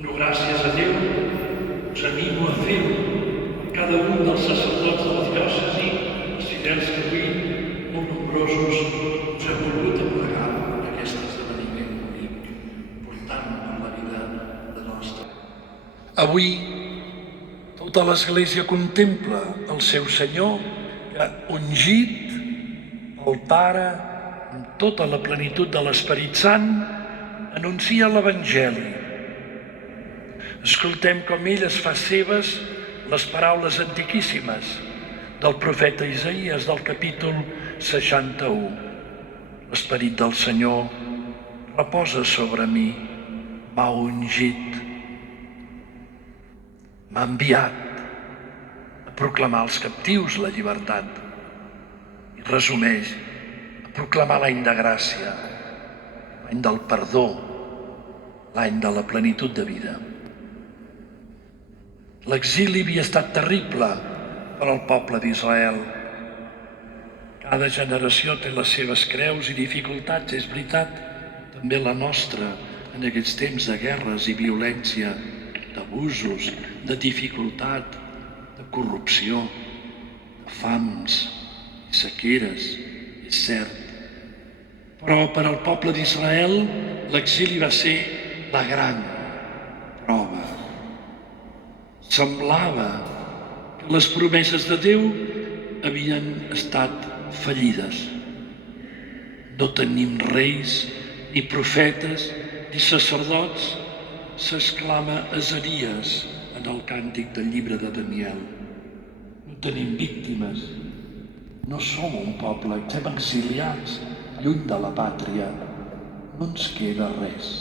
Dono gràcies a Déu, us animo a fer-ho. Cada un dels sacerdots de la diòcesi, els fidels que avui, molt nombrosos, us hem volgut aplegar aquest esdeveniment bonic, important per la vida de nostra. Avui, tota l'Església contempla el seu Senyor, que, ungit pel Pare, amb tota la plenitud de l'Esperit Sant, anuncia l'Evangeli. Escoltem com ell es fa seves les paraules antiquíssimes del profeta Isaïes del capítol 61. L'Esperit del Senyor reposa sobre mi, m'ha ungit, m'ha enviat a proclamar als captius la llibertat i resumeix a proclamar l'any de gràcia, l'any del perdó, l'any de la plenitud de vida. L'exili havia estat terrible per al poble d'Israel. Cada generació té les seves creus i dificultats, és veritat, també la nostra en aquests temps de guerres i violència, d'abusos, de dificultat, de corrupció, de fams i sequeres, és cert. Però per al poble d'Israel l'exili va ser la gran prova. Semblava que les promeses de Déu havien estat fallides. No tenim reis, ni profetes, ni sacerdots, s'exclama Esaïes en el càntic del llibre de Daniel. No tenim víctimes, no som un poble, estem exiliats, lluny de la pàtria, no ens queda res.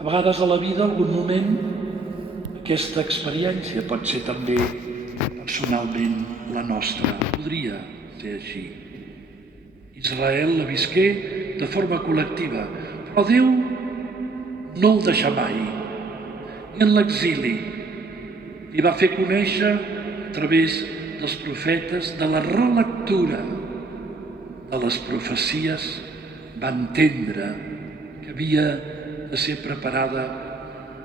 A vegades a la vida, algun moment, aquesta experiència pot ser també personalment la nostra, podria ser així. Israel la visqué de forma col·lectiva, però Déu no el deixà mai. I en l'exili li va fer conèixer a través dels profetes, de la relectura de les profecies, va entendre que havia de ser preparada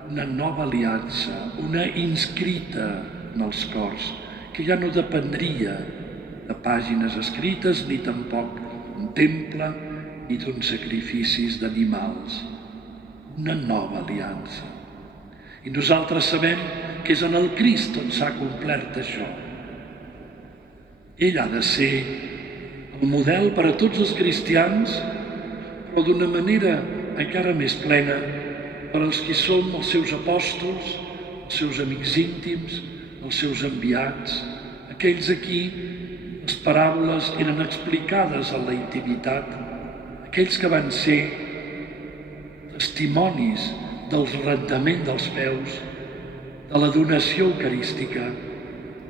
una nova aliança, una inscrita en els cors, que ja no dependria de pàgines escrites ni tampoc d'un temple ni d'uns sacrificis d'animals. Una nova aliança. I nosaltres sabem que és en el Crist on s'ha complert això. Ell ha de ser el model per a tots els cristians, però d'una manera encara més plena per als qui som els seus apòstols, els seus amics íntims, els seus enviats, aquells a qui les paraules eren explicades en la intimitat, aquells que van ser testimonis del rendament dels peus, de la donació eucarística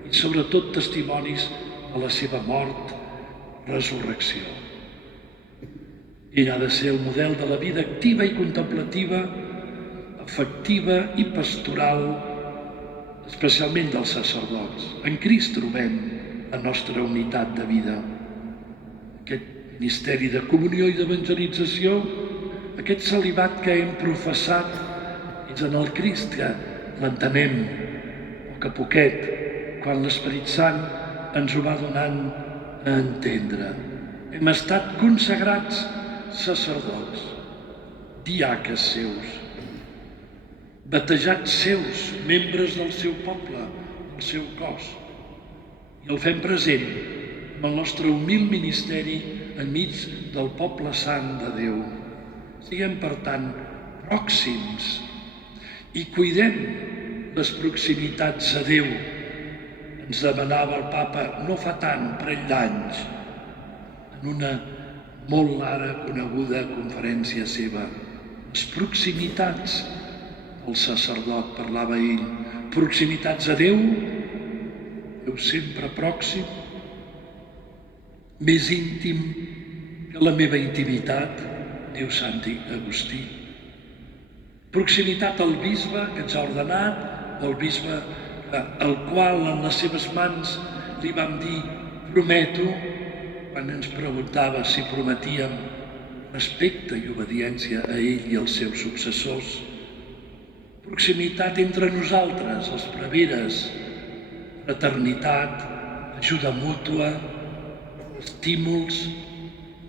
i sobretot testimonis de la seva mort, resurrecció. Ell ha de ser el model de la vida activa i contemplativa, afectiva i pastoral, especialment dels sacerdots. En Crist trobem la nostra unitat de vida. Aquest ministeri de comunió i d'evangelització, aquest celibat que hem professat, és en el Crist que l'entenem a poc a poquet, quan l'Esperit Sant ens ho va donant a entendre. Hem estat consagrats sacerdots, diaques seus, batejats seus, membres del seu poble, del seu cos. I el fem present amb el nostre humil ministeri enmig del poble sant de Déu. Siguem, per tant, pròxims i cuidem les proximitats a Déu. Ens demanava el Papa no fa tant, parell d'anys, en una molt ara coneguda conferència seva. Les proximitats del sacerdot, parlava ell, proximitats a Déu, Déu sempre pròxim, més íntim que la meva intimitat, diu Sant Agustí. Proximitat al bisbe que ens ha ordenat, el bisbe al qual en les seves mans li vam dir prometo, quan ens preguntava si prometíem respecte i obediència a ell i als seus successors. proximitat entre nosaltres, els preveres, fraternitat, ajuda mútua, estímuls,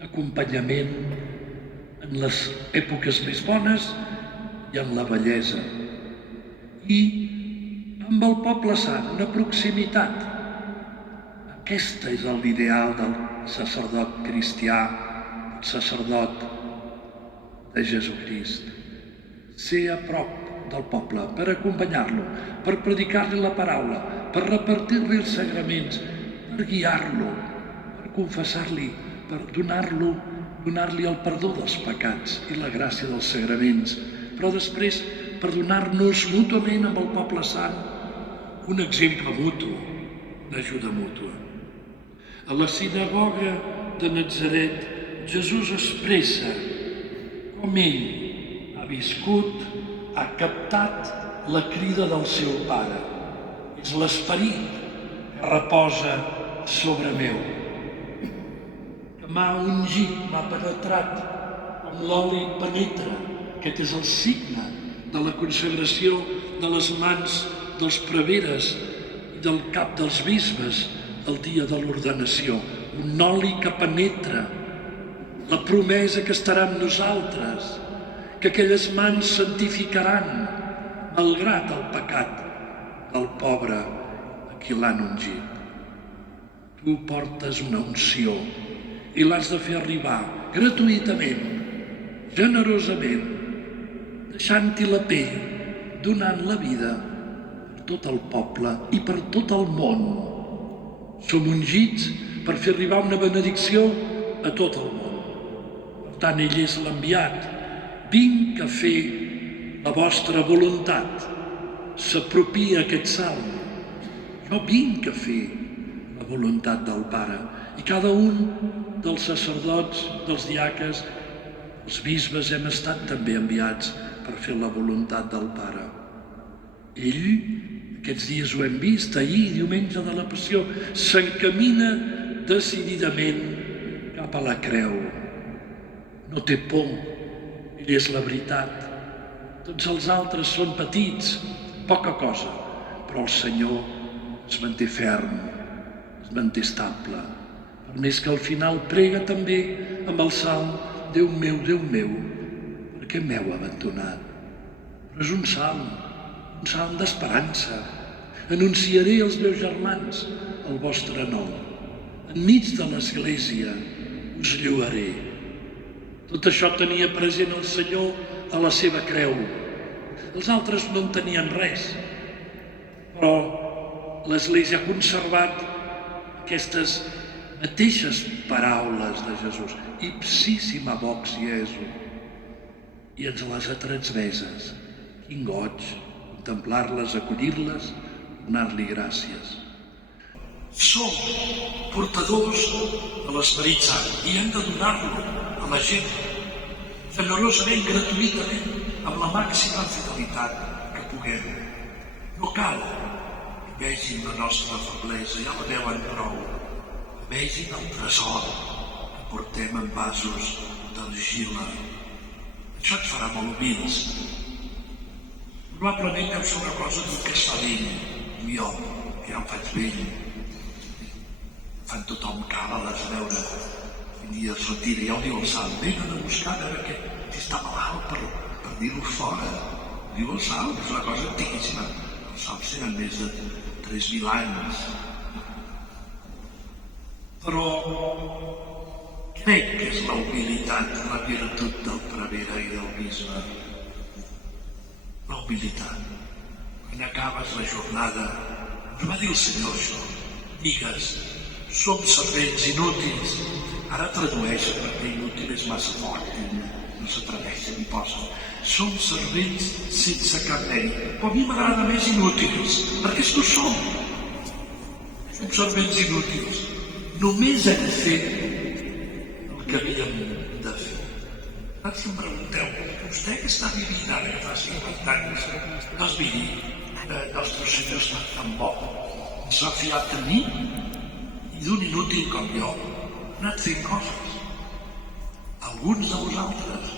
acompanyament en les èpoques més bones i en la vellesa. I amb el poble sant, una proximitat. Aquesta és l'ideal del sacerdot cristià, el sacerdot de Jesucrist. Ser a prop del poble, per acompanyar-lo, per predicar-li la paraula, per repartir-li els sagraments, per guiar-lo, per confessar-li, per donar-li el perdó dels pecats i la gràcia dels sagraments, però després per donar-nos mútuament amb el poble sant un exemple mutu, d'ajuda mútua. A la sinagoga de Natzaret, Jesús expressa com ell ha viscut, ha captat la crida del seu Pare. És l'esperit que reposa sobre meu, que m'ha ungit, m'ha penetrat, com l'oli penetra. Aquest és el signe de la consagració de les mans dels preveres i del cap dels bisbes el dia de l'ordenació. Un oli que penetra, la promesa que estarà amb nosaltres, que aquelles mans santificaran malgrat el pecat del pobre a qui l'han ungit. Tu portes una unció i l'has de fer arribar gratuïtament, generosament, deixant-hi la pell, donant la vida per tot el poble i per tot el món. Som ungits per fer arribar una benedicció a tot el món. Per tant, ell és l'enviat. Vinc a fer la vostra voluntat. S'apropia aquest salm. Jo vinc a fer la voluntat del Pare. I cada un dels sacerdots, dels diaques, els bisbes hem estat també enviats per fer la voluntat del Pare. Ell, aquests dies ho hem vist, ahir, diumenge de la Passió, s'encamina decididament cap a la creu. No té por, ell és la veritat. Tots els altres són petits, poca cosa, però el Senyor es manté ferm, es manté estable. Per més que al final prega també amb el salm Déu meu, per què m'heu abandonat? Però és un salm d'esperança. Anunciaré als meus germans el vostre nom. Enmig de l'Església us lloaré. Tot això tenia present el Senyor a la seva creu. Els altres no en tenien res, però l'Església ha conservat aquestes mateixes paraules de Jesús, ipsissima vox Iesu, i ens les ha transmeses. Quin goig contemplar-les, acollir-les, donar-li gràcies. Som portadors de l'Esperit Sant i hem de donar-lo a la gent, generosament, gratuïtament, amb la màxima fidelitat que puguem. No cal que vegin la nostra feblesa, ja la veuen prou. Que vegin el tresor que portem en vasos d'argila. Això et farà molt humils. Probablement deu ser una cosa que es fa vell, com jo, que ja em faig vell. Fan tothom cara a les veure. Un dia es retira, ja ho diu el Salt, venen a buscar a veure si està malalt per dir-lo fora. Ho diu el Salt, és una cosa antiquíssima. Els Salts tenen més de 3.000 anys. Però crec que és la humilitat, la virtut del prevere i del bisbe. La humilitat. Quan acabes la jornada, no va dir el Senyor això, digues, som servents inútils. Ara tradueixen perquè inútil és massa fort, no s'atreveixen i posen. Som servents sense cap mèrit, però a mi m'agrada més inútils, perquè no som. Som servents inútils. Només hem fet el que havíem de fer. Ara si em pregunteu, vostè que està vivint ara, que fa 50 anys, no es miri, nostre Senyor està tan bo, s'ha fiat de mi i d'un inútil com jo, ha anat fent coses. Alguns de vosaltres,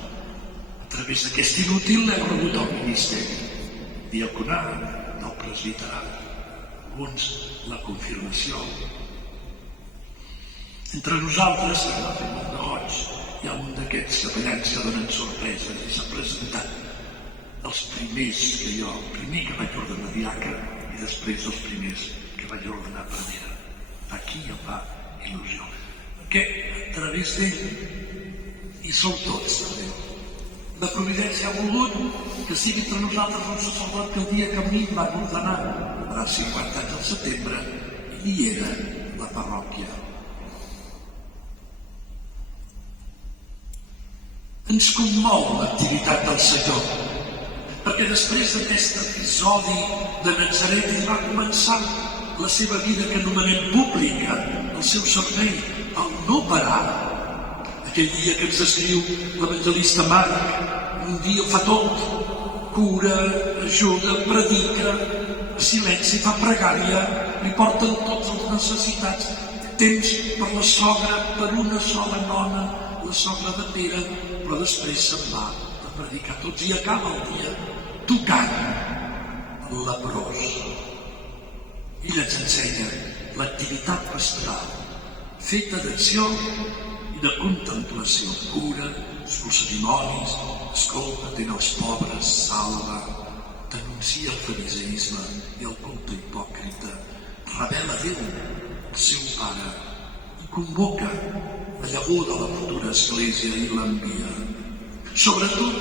a través d'aquest inútil, l'heu rebut al ministeri. diaconat, del presbiterat, alguns la confirmació. Entre nosaltres, que va fer molt de goig, hi ha un d'aquests capellans que donen sorpreses i s'ha presentat els primers que jo, el primer que vaig ordenar diaca i després els primers que vaig ordenar prevere. Aquí em fa il·lusió, perquè a través d'ell hi som tots, també. La providència ha volgut que sigui entre nosaltres un sacerdot que el dia que a mi em van ordenar, farà 50 anys al setembre, i era la parròquia. Ens commou l'activitat del Senyor, perquè després d'aquest episodi de Natzaret ell va començar la seva vida que anomenem pública, el seu servei, el no parar. Aquell dia que ens descriu l'evangelista Marc, un dia fa tot, cura, ajuda, predica, silenci, fa pregària, li porten tots els necessitats, temps per la sogra, per una sola nona, la sogra de Pere, però després se'n va a predicar tots i acaba el dia tocant el leprós. Ell ens ensenya l'activitat pastoral, feta d'acció i de contemplació, cura, els procedimonis, escolta, atén els pobres, salva, denuncia el fariseisme i el culte hipòcrita, revela Déu, el seu pare, i convoca la llavor de la futura església i l'envia. Sobretot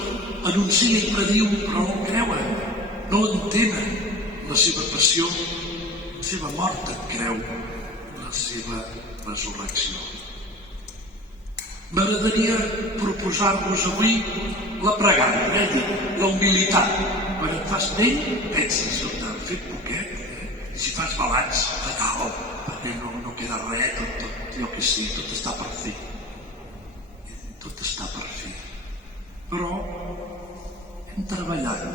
anuncia i prediu, però no creuen, no entenen la seva passió, la seva mort en creu, la seva resurrecció. M'agradaria proposar-vos avui la pregària, la humilitat. Quan et fas vell, penses, t'han fet poquet, i si fas balanç, fatal, perquè no queda res, tot jo que sé, tot està per fer. Tot està per fer. Però hem treballat,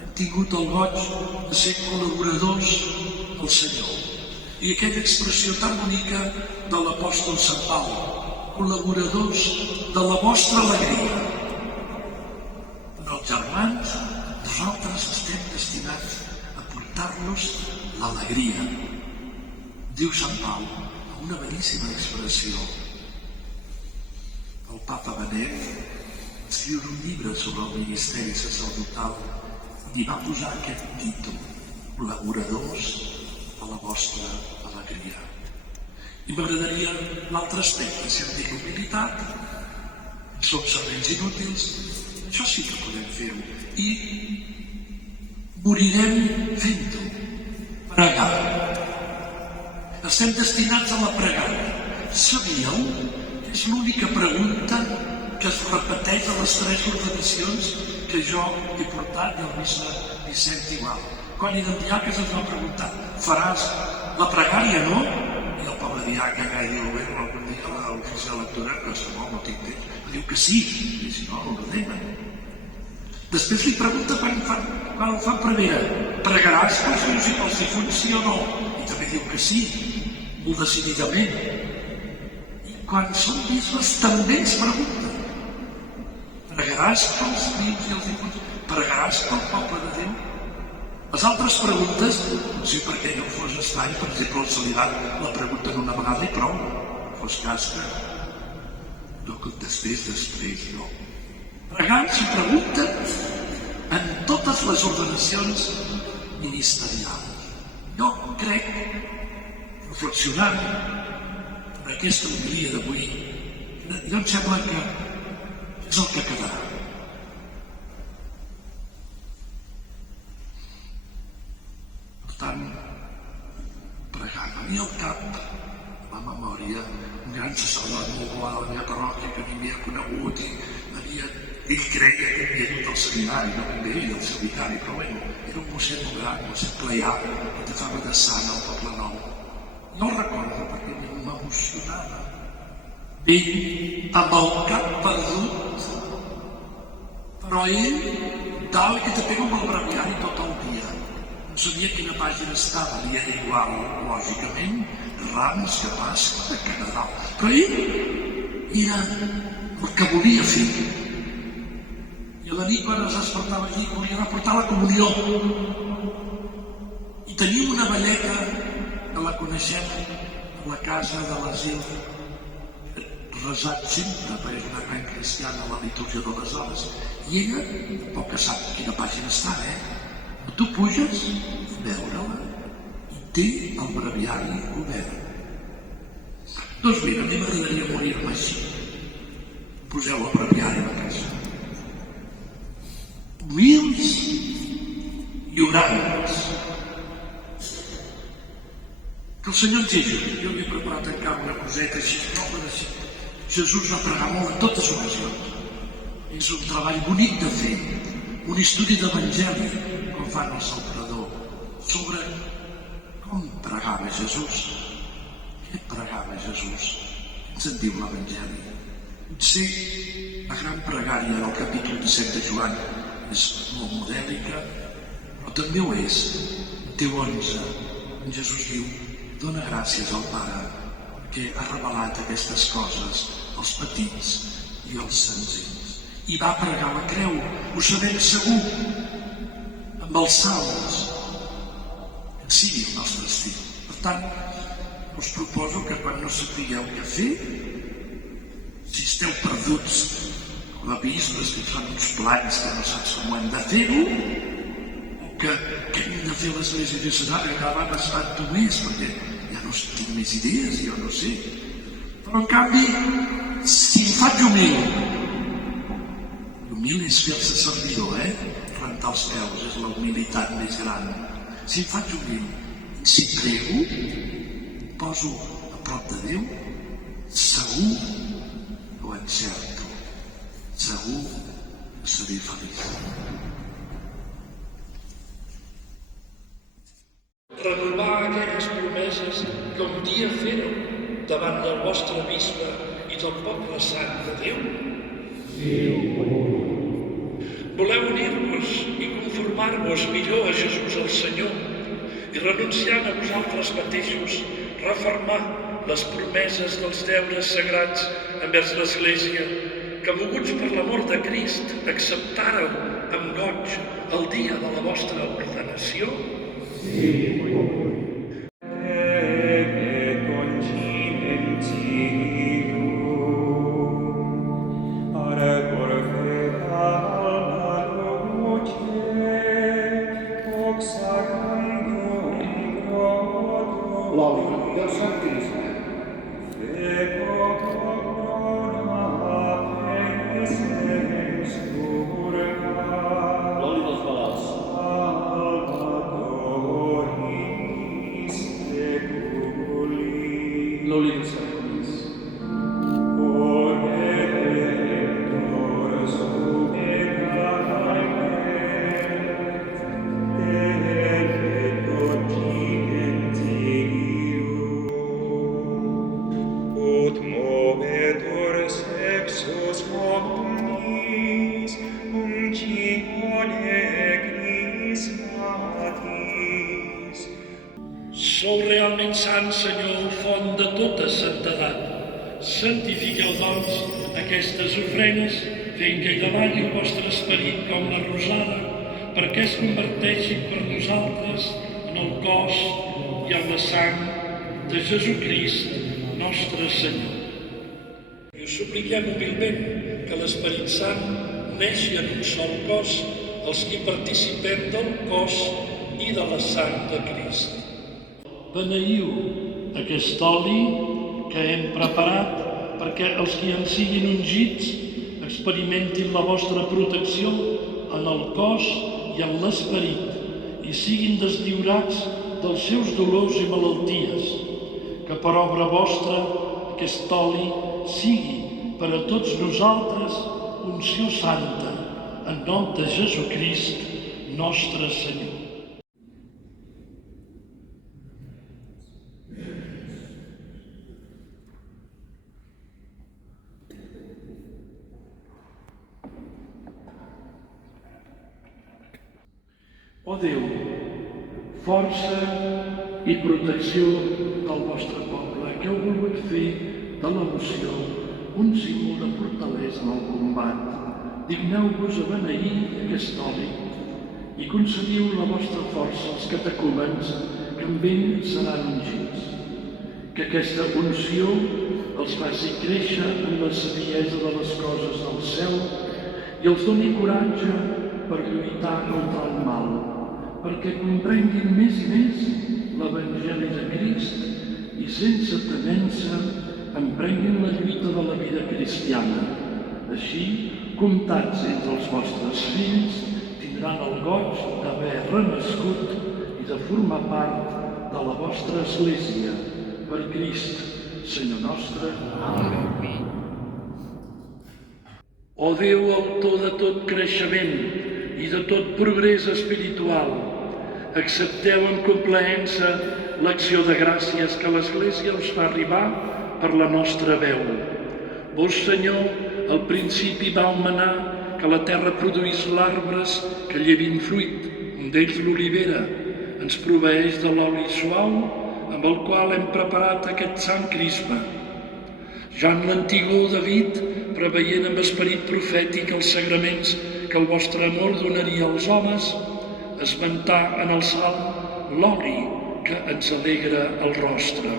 hem tingut el goig de ser col·laboradors del Senyor. I aquella expressió tan bonica de l'apòstol Sant Pau, col·laboradors de la vostra alegria. Els germans, nosaltres estem destinats a portar-los l'alegria. Diu Sant Pau, una bellíssima expressió. El papa Benet escriure un llibre sobre el ministeri sacerdotal i va posar aquest títol, col·laboradors a la vostra alegria. I m'agradaria l'altre aspecte, si em dic humilitat, som servents inútils, això sí que podem fer-ho, i morirem fent-ho, pregar. Estem destinats a la pregària. Sabíeu que és l'única pregunta que es repeteix a les 3 ordenacions que jo he portat i el bisbe Vicent igual. Quan érem diaques ens van preguntar, faràs la pregària, no? I el pobre diaca que diu, bé, algun dia a l'ofici electoral, qualsevol, no tinc temps, diu que sí, i si no, l'ordenen. Després li pregunta quan ho fan prevere, pregaràs pels vius i pels difunts, sí o no? I també diu que sí, molt decididament. I quan són bisbes també ens pregunten, pregaràs pels vius i els difunts, pregaràs pel poble de Déu? Les altres preguntes, potser perquè no fos estrany, per exemple, el celibat la pregunten una vegada i prou, fos cas que no contestés després, no. Pregant s'hi pregunten en totes les ordenacions ministerials. Jo crec, reflexionant en aquesta homilia d'avui, jo em sembla que és el que quedarà. Per tant, pregant. A mi al cap, a la memòria, un gran sacerdot molt bo a la meva parròquia que m'havia conegut i ell creia que havia dut al seminari, no ben bé ell, el seu vicari, però bé, era un mossèn molt gran, mossèn Pleià, que te fa de Sant al Poble Nou. No el recordo perquè m'emocionava. Ell, amb el cap perdut, però ell, dalt que te pega amb el breviari tot el dia. No sabia quina pàgina estava, li era igual, lògicament, Rams, que Pasqua, que Nadal. Però ell era el que volia fer. I a venir quan es despertava aquí, volia anar a portar la comunió. I tenim una velleta que la coneixem a la casa de l'asil, resat sempre, perquè és una gran cristiana a la litúrgia de les hores. I ella tampoc sap quina pàgina està, Però tu puges a veure-la i té el breviari obert. Doncs mira, a mi m'agradaria morir-me així. Poseu el breviari a la casa. Humils i orants. Que el Senyor ens hi ajudi. Jo li he preparat encara una coseta així, nova d'així. Jesús va pregar molt en totes ocasions. És un treball bonic de fer, un estudi d'Evangeli, com fan el Salvador, sobre com pregava Jesús. Què pregava Jesús? Ens en diu l'Evangeli. Potser la gran pregària del capítol 17 de Joan és molt modèlica, però també ho és. Déu 11, on Jesús diu: dona gràcies al Pare perquè ha revelat aquestes coses als petits i als senzills. I va pregar la creu, ho sabem segur, amb els salms, que sigui el nostre estil. Per tant, us proposo que quan no sapigueu què fer, si esteu perduts com a bisbes que fan uns plans que no saps com ho hem de fer-ho, o que hem de fer l'església diocesana, que cada vegada es fan només, perquè ja no tinc més idees, jo no sé. Però en canvi, si em faig humil és fer-se servidor, rentar els peus, és la humilitat més gran. Si em faig humil, si prego, poso a prop de Déu, segur que ho encerto, segur que seré feliç. Renovar aquelles promeses que un dia fèreu davant del vostre bisbe i del poble sant de Déu? Voleu unir-vos i conformar-vos millor a Jesús el Senyor i renunciant a vosaltres mateixos, refermar les promeses dels deures sagrats envers l'Església que, moguts per l'amor de Crist, acceptàreu amb goig el dia de la vostra ordenació? Sou realment sant, Senyor, font de tota santedat. Santifiqueu, doncs, aquestes ofrenes, fent que hi davalli el vostre esperit com la rosada, perquè es converteixin per nosaltres en el cos i en la sang de Jesucrist, nostre Senyor. I us supliquem humilment que l'Esperit Sant neixi en un sol cos els qui participem del cos i de la sang de Crist. Beneiu aquest oli que hem preparat perquè els qui en siguin ungits experimentin la vostra protecció en el cos i en l'esperit i siguin deslliurats dels seus dolors i malalties. Que per obra vostra aquest oli sigui per a tots nosaltres unció santa, en nom de Jesucrist, nostre Senyor. Ó Déu, força i protecció del vostre poble, que heu volgut fer de l'emoció un símbol de fortalesa en el combat, digneu-vos a beneir aquest oli i concediu la vostra força als catecúmens que amb ell seran ungits. Que aquesta unció els faci créixer en la saviesa de les coses del cel i els doni coratge per lluitar contra el mal, perquè comprenguin més i més l'Evangeli de Crist i sense temença emprenguin la lluita de la vida cristiana. Així, comptats entre els vostres fills, tindran el goig d'haver renascut i de formar part de la vostra Església. Per Crist, Senyor nostre. Amén. Ó Déu, autor de tot creixement i de tot progrés espiritual, accepteu amb complaença l'acció de gràcies que l'Església us fa arribar per la nostra veu. Vos, Senyor, al principi vau manar que la terra produís l'arbres que llevin fruit, un d'ells l'olivera, ens proveeix de l'oli suau amb el qual hem preparat aquest sant crisma. Ja en l'antigor David, preveient amb esperit profètic els sagraments que el vostre amor donaria als homes, esmentà en el salm l'oli que ens alegra el rostre.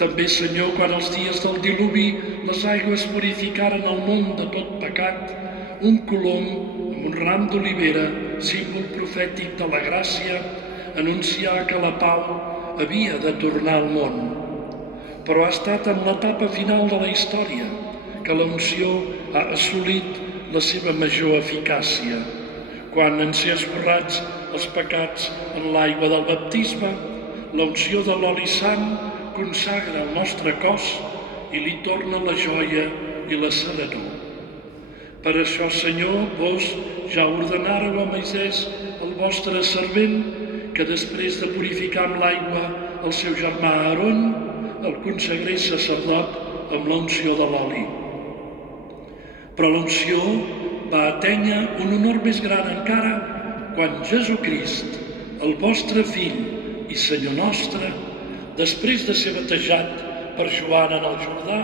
També, Senyor, quan als dies del diluvi les aigües purificaren el món de tot pecat, un colom amb un ram d'olivera, símbol profètic de la gràcia, anuncià que la pau havia de tornar al món. Però ha estat en l'etapa final de la història que la unció ha assolit la seva major eficàcia. Quan, en ser esborrats els pecats en l'aigua del baptisme, la unció de l'oli sant consagra el nostre cos i li torna la joia i la serenor. Per això, Senyor, vos ja ordenàreu a Moisès, el vostre servent, que després de purificar amb l'aigua el seu germà Aaron, el consagrés sacerdot amb l'unció de l'oli. Però l'unció va atènyer un honor més gran encara quan Jesucrist, el vostre fill i Senyor nostre, després de ser batejat per Joan en el Jordà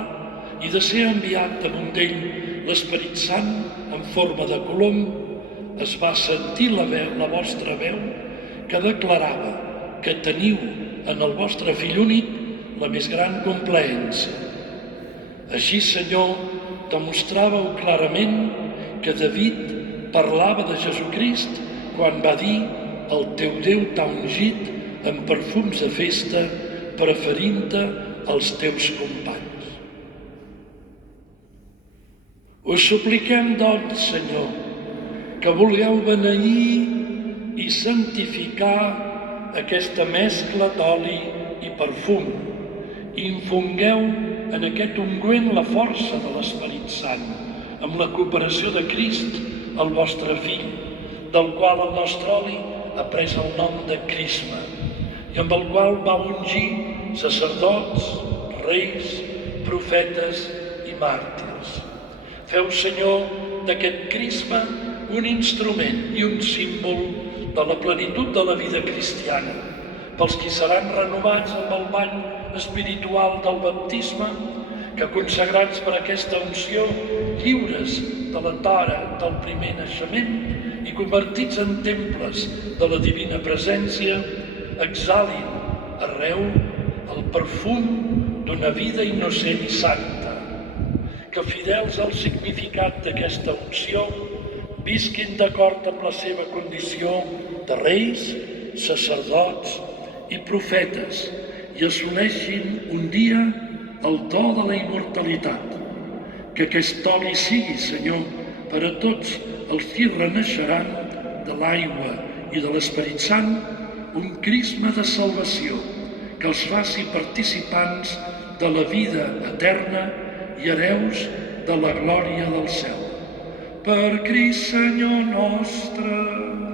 i de ser enviat damunt d'ell l'Esperit Sant en forma de colom, es va sentir la vostra veu que declarava que teniu en el vostre fill únic la més gran complaença. Així, Senyor, demostràveu clarament que David parlava de Jesucrist quan va dir: el teu Déu t'ha ungit amb perfums de festa, preferint-te als teus companys. Us supliquem, doncs, Senyor, que vulgueu beneir i santificar aquesta mescla d'oli i perfum i infongueu en aquest ungüent la força de l'Esperit Sant, amb la cooperació de Crist, el vostre fill, del qual el nostre oli ha pres el nom de crisma, i amb el qual va ungir sacerdots, reis, profetes i màrtirs. Feu, Senyor, d'aquest crisma un instrument i un símbol de la plenitud de la vida cristiana, pels qui seran renovats amb el bany espiritual del baptisme, que consagrats per aquesta unció, lliures de la tara del primer naixement i convertits en temples de la divina presència, exhalin arreu el perfum d'una vida innocent i santa, que fidels al significat d'aquesta unció visquin d'acord amb la seva condició de reis, sacerdots i profetes i assoleixin un dia el do de la immortalitat. Que aquest oli sigui, Senyor, per a tots els qui renaixeran de l'aigua i de l'Esperit Sant, un crisma de salvació que els faci participants de la vida eterna i hereus de la glòria del cel. Per Crist, Senyor nostre.